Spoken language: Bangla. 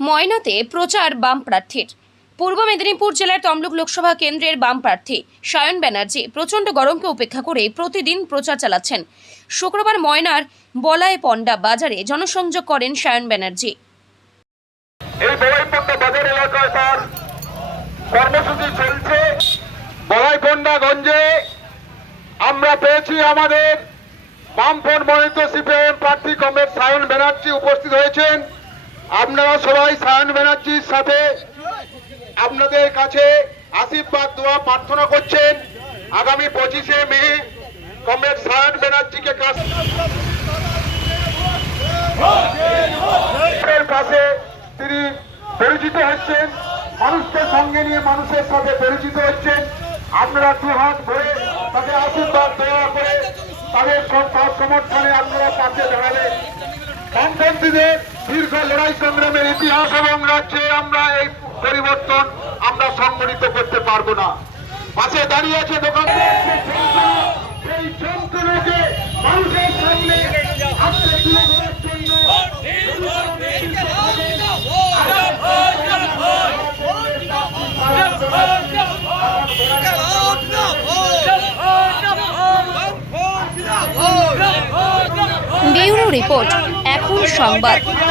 ময়নাতে প্রচার বাম প্রার্থীর। পূর্ব মেদিনীপুর জেলার তমলুক লোকসভা কেন্দ্রের বাম প্রার্থী সায়ন ব্যানার্জি প্রচণ্ড গরমকে উপেক্ষা করে প্রতিদিন প্রচার চালাচ্ছেন। শুক্রবার ময়নার বলায় পণ্ডা বাজারে জনসংযোগ করেন সায়ন ব্যানার্জি। আমরা পেয়েছি আমাদের বামফ্রন্ট মনোনীত সিপিআইএম প্রার্থী সায়ন ব্যানার্জি উপস্থিত হয়েছেন। আপনারা সবাই সায়ন ব্যানার্জির সাথে আপনাদের কাছে আশীর্বাদ দোয়া প্রার্থনা করছেন। আগামী পঁচিশে মে, কমরেড সায়ন ব্যানার্জিকে কাছ তিনি পরিচিত হচ্ছেন। মানুষকে সঙ্গে নিয়ে মানুষের সাথে পরিচিত হচ্ছেন। আপনারা দু হাত ধরে তাকে আশীর্বাদ দেওয়া করে তাদের সব সমর্থনে আপনারা পাশে দাঁড়াবেন বামপন্থীদের দীর্ঘ লড়াই সংগ্রামের ইতিহাস এবং রাজ্যে আমরা এই পরিবর্তন আমরা সংগঠিত করতে পারব না। পাশে দাঁড়িয়ে আছে দোকান। সেই ব্যুরো রিপোর্ট, এখন সংবাদ।